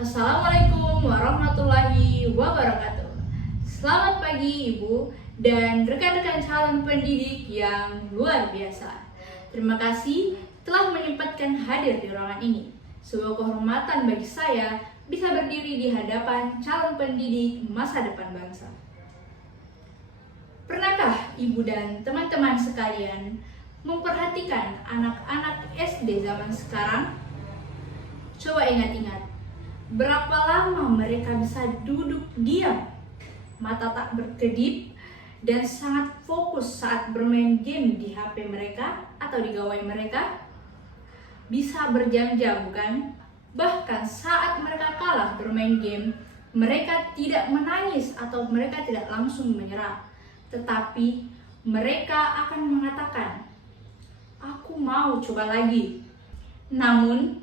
Assalamualaikum warahmatullahi wabarakatuh. Selamat pagi Ibu dan rekan-rekan calon pendidik yang luar biasa. Terima kasih telah menyempatkan hadir di ruangan ini. Sebuah kehormatan bagi saya bisa berdiri di hadapan calon pendidik masa depan bangsa. Pernahkah Ibu dan teman-teman sekalian memperhatikan anak-anak SD zaman sekarang? Coba ingat-ingat. Berapa lama mereka bisa duduk diam, mata tak berkedip, dan sangat fokus saat bermain game di HP mereka atau di gawai mereka? Bisa berjam-jam, bukan? Bahkan saat mereka kalah bermain game, mereka tidak menangis atau mereka tidak langsung menyerah. Tetapi mereka akan mengatakan, "Aku mau coba lagi." Namun,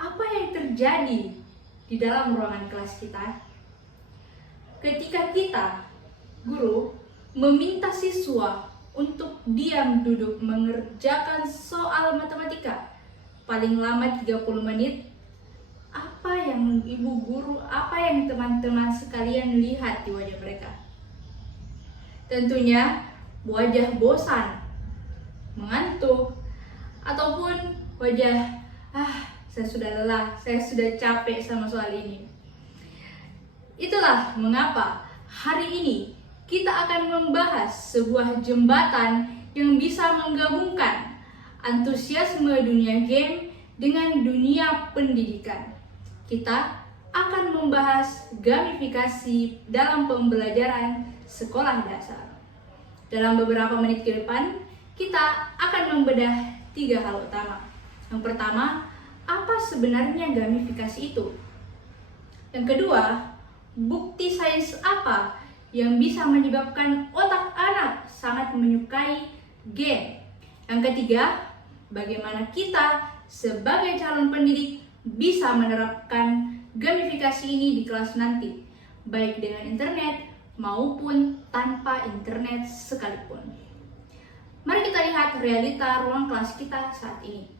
apa yang terjadi di dalam ruangan kelas kita? Ketika kita, guru, meminta siswa untuk diam duduk mengerjakan soal matematika paling lama 30 menit, apa yang ibu guru, apa yang teman-teman sekalian lihat di wajah mereka? Tentunya wajah bosan, mengantuk, ataupun wajah saya sudah lelah, saya sudah capek sama soal ini. Itulah mengapa hari ini kita akan membahas sebuah jembatan yang bisa menggabungkan antusiasme dunia game dengan dunia pendidikan. Kita akan membahas gamifikasi dalam pembelajaran sekolah dasar. Dalam beberapa menit ke depan, kita akan membedah 3 hal utama. Yang pertama, apa sebenarnya gamifikasi itu? Yang kedua, bukti sains apa yang bisa menyebabkan otak anak sangat menyukai game? Yang ketiga, bagaimana kita sebagai calon pendidik bisa menerapkan gamifikasi ini di kelas nanti, baik dengan internet maupun tanpa internet sekalipun. Mari kita lihat realita ruang kelas kita saat ini.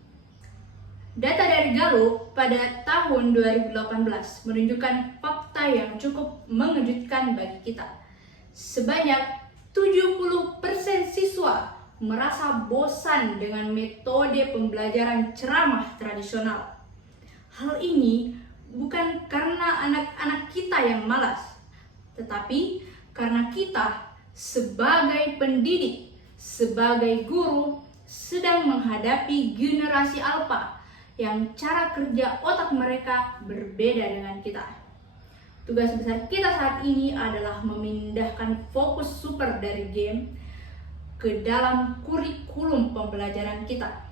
Data dari Gallup pada tahun 2018 menunjukkan fakta yang cukup mengejutkan bagi kita. Sebanyak 70% siswa merasa bosan dengan metode pembelajaran ceramah tradisional. Hal ini bukan karena anak-anak kita yang malas, tetapi karena kita sebagai pendidik, sebagai guru, sedang menghadapi generasi alfa yang cara kerja otak mereka berbeda dengan kita. Tugas besar kita saat ini adalah memindahkan fokus super dari game ke dalam kurikulum pembelajaran kita.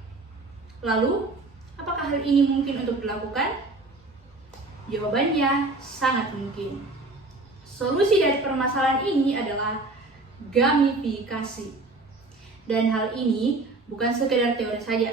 Lalu, apakah hal ini mungkin untuk dilakukan? Jawabannya sangat mungkin. Solusi dari permasalahan ini adalah gamifikasi. Dan hal ini bukan sekedar teori saja.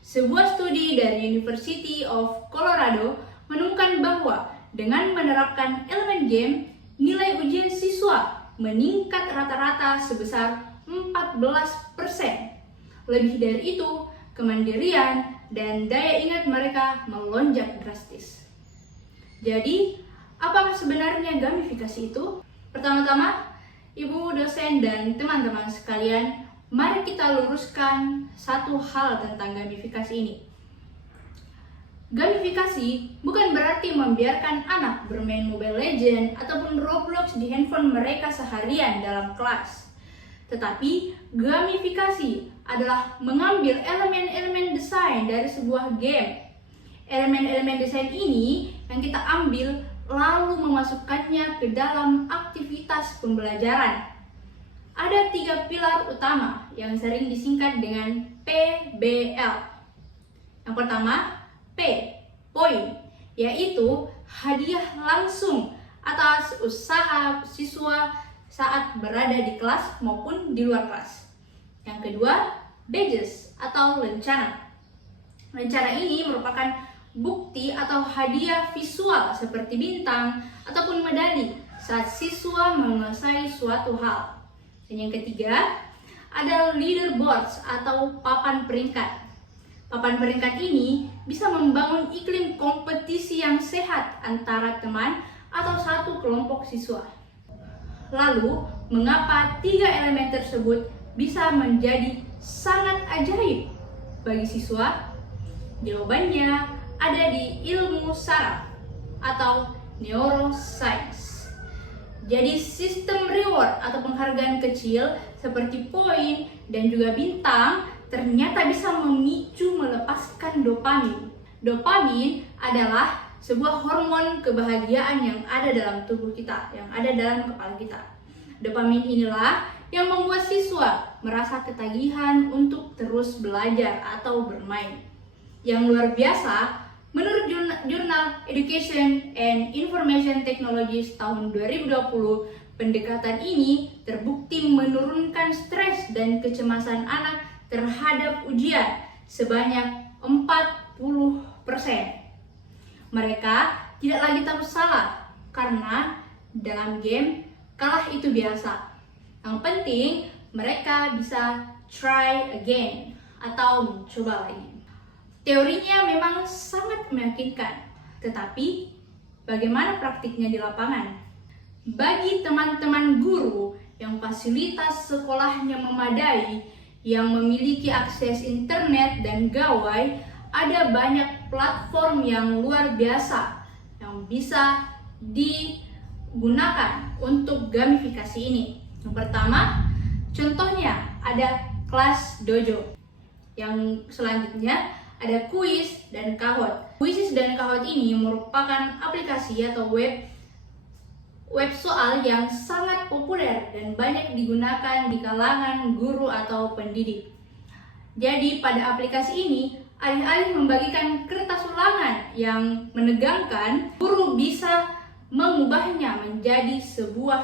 Sebuah studi dari University of Colorado menemukan bahwa dengan menerapkan elemen game, nilai ujian siswa meningkat rata-rata sebesar 14%. Lebih dari itu, kemandirian dan daya ingat mereka melonjak drastis. Jadi, apakah sebenarnya gamifikasi itu? Pertama-tama, ibu dosen dan teman-teman sekalian, mari kita luruskan satu hal tentang gamifikasi ini. Gamifikasi bukan berarti membiarkan anak bermain Mobile Legends ataupun Roblox di handphone mereka seharian dalam kelas. Tetapi gamifikasi adalah mengambil elemen-elemen desain dari sebuah game. Elemen-elemen desain ini yang kita ambil lalu memasukkannya ke dalam aktivitas pembelajaran. Ada 3 pilar utama yang sering disingkat dengan PBL. Yang pertama, P, poin, yaitu hadiah langsung atas usaha siswa saat berada di kelas maupun di luar kelas. Yang kedua, badges atau lencana. Lencana ini merupakan bukti atau hadiah visual seperti bintang ataupun medali saat siswa menguasai suatu hal. Dan yang ketiga, ada leaderboards atau papan peringkat. Papan peringkat ini bisa membangun iklim kompetisi yang sehat antara teman atau satu kelompok siswa. Lalu, mengapa tiga elemen tersebut bisa menjadi sangat ajaib bagi siswa? Jawabannya ada di ilmu saraf atau neuroscience. Jadi sistem reward atau penghargaan kecil seperti poin dan juga bintang ternyata bisa memicu melepaskan dopamin. Dopamin adalah sebuah hormon kebahagiaan yang ada dalam tubuh kita, yang ada dalam kepala kita. Dopamin inilah yang membuat siswa merasa ketagihan untuk terus belajar atau bermain. Yang luar biasa, menurut jurnal Education and Information Technologies tahun 2020, pendekatan ini terbukti menurunkan stres dan kecemasan anak terhadap ujian sebanyak 40%. Mereka tidak lagi takut salah karena dalam game kalah itu biasa. Yang penting mereka bisa try again atau mencoba lagi. Teorinya memang sangat meyakinkan, tetapi bagaimana praktiknya di lapangan? Bagi teman-teman guru yang fasilitas sekolahnya memadai, yang memiliki akses internet dan gawai, ada banyak platform yang luar biasa yang bisa digunakan untuk gamifikasi ini. Yang pertama, contohnya ada Kelas Dojo. Yang selanjutnya ada Kuis dan Kahoot. Kuis dan Kahoot ini merupakan aplikasi atau web soal yang sangat populer dan banyak digunakan di kalangan guru atau pendidik. Jadi pada aplikasi ini, alih-alih membagikan kertas ulangan yang menegangkan, guru bisa mengubahnya menjadi sebuah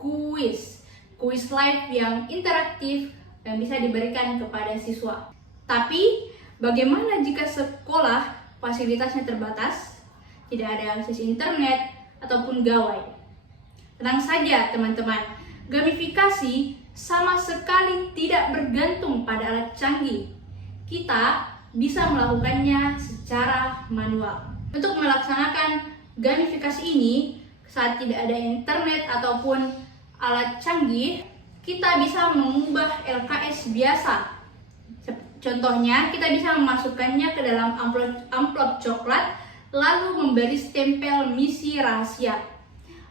kuis live yang interaktif yang bisa diberikan kepada siswa. Tapi bagaimana jika sekolah fasilitasnya terbatas, tidak ada akses internet ataupun gawai? Tenang saja teman-teman, gamifikasi sama sekali tidak bergantung pada alat canggih. Kita bisa melakukannya secara manual. Untuk melaksanakan gamifikasi ini, saat tidak ada internet ataupun alat canggih, kita bisa mengubah LKS biasa. Contohnya, kita bisa memasukkannya ke dalam amplop coklat, lalu memberi stempel misi rahasia.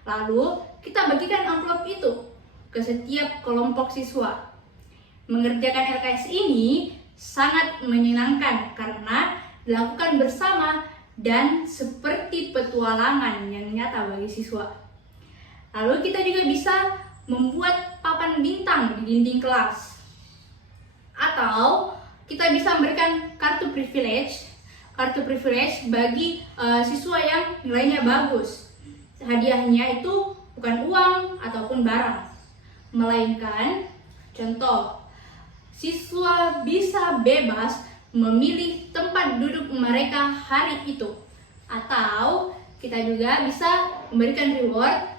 Lalu, kita bagikan amplop itu ke setiap kelompok siswa. Mengerjakan LKS ini sangat menyenangkan karena dilakukan bersama dan seperti petualangan yang nyata bagi siswa. Lalu kita juga bisa membuat papan bintang di dinding kelas. Atau kita bisa memberikan kartu privilege bagi siswa yang nilainya bagus. Hadiahnya itu bukan uang ataupun barang, melainkan contoh, siswa bisa bebas memilih tempat duduk mereka hari itu. Atau kita juga bisa memberikan reward,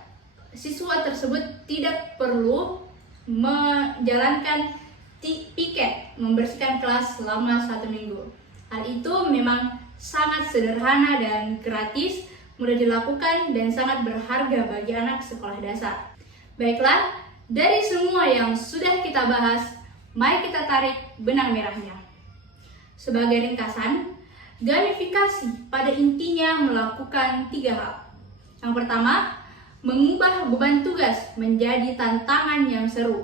siswa tersebut tidak perlu menjalankan piket, membersihkan kelas selama 1 minggu. Hal itu memang sangat sederhana dan gratis, mudah dilakukan dan sangat berharga bagi anak sekolah dasar. Baiklah, dari semua yang sudah kita bahas, mari kita tarik benang merahnya. Sebagai ringkasan, gamifikasi pada intinya melakukan 3 hal. Yang pertama, mengubah beban tugas menjadi tantangan yang seru.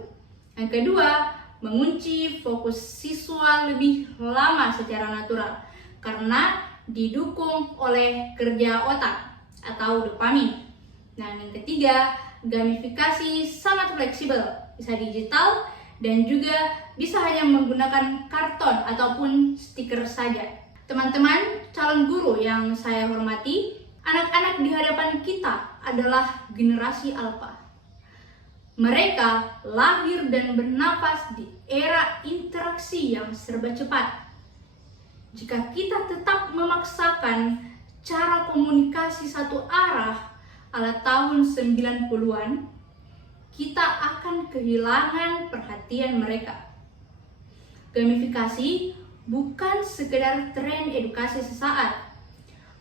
Yang kedua, mengunci fokus siswa lebih lama secara natural karena didukung oleh kerja otak atau dopamin. Nah, yang ketiga, gamifikasi sangat fleksibel, bisa digital dan juga bisa hanya menggunakan karton ataupun stiker saja. Teman-teman calon guru yang saya hormati, anak-anak di hadapan kita adalah generasi alfa. Mereka lahir dan bernafas di era interaksi yang serba cepat. Jika kita tetap memaksakan cara komunikasi satu arah ala tahun 90-an, kita akan kehilangan perhatian mereka. Gamifikasi bukan sekedar tren edukasi sesaat.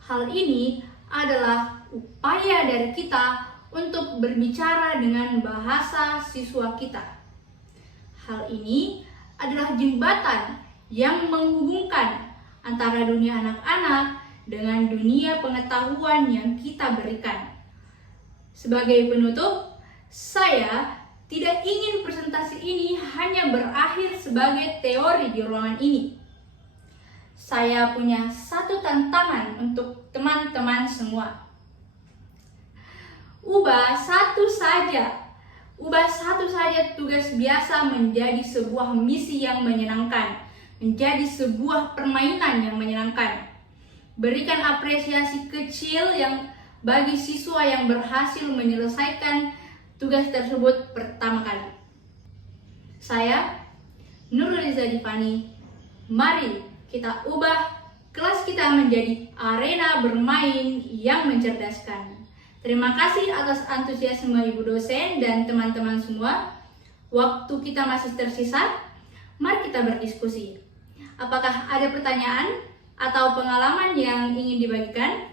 Hal ini adalah upaya dari kita untuk berbicara dengan bahasa siswa kita. Hal ini adalah jembatan yang menghubungkan antara dunia anak-anak dengan dunia pengetahuan yang kita berikan. Sebagai penutup, saya tidak ingin presentasi ini hanya berakhir sebagai teori di ruangan ini. Saya punya satu tantangan untuk teman-teman semua. Ubah satu saja tugas biasa menjadi sebuah misi yang menyenangkan, menjadi sebuah permainan yang menyenangkan. Berikan apresiasi kecil bagi siswa yang berhasil menyelesaikan tugas tersebut pertama kali. Saya, Nurliza Divani, mari kita ubah kelas kita menjadi arena bermain yang mencerdaskan. Terima kasih atas antusiasme Ibu dosen dan teman-teman semua. Waktu kita masih tersisa, mari kita berdiskusi. Apakah ada pertanyaan atau pengalaman yang ingin dibagikan?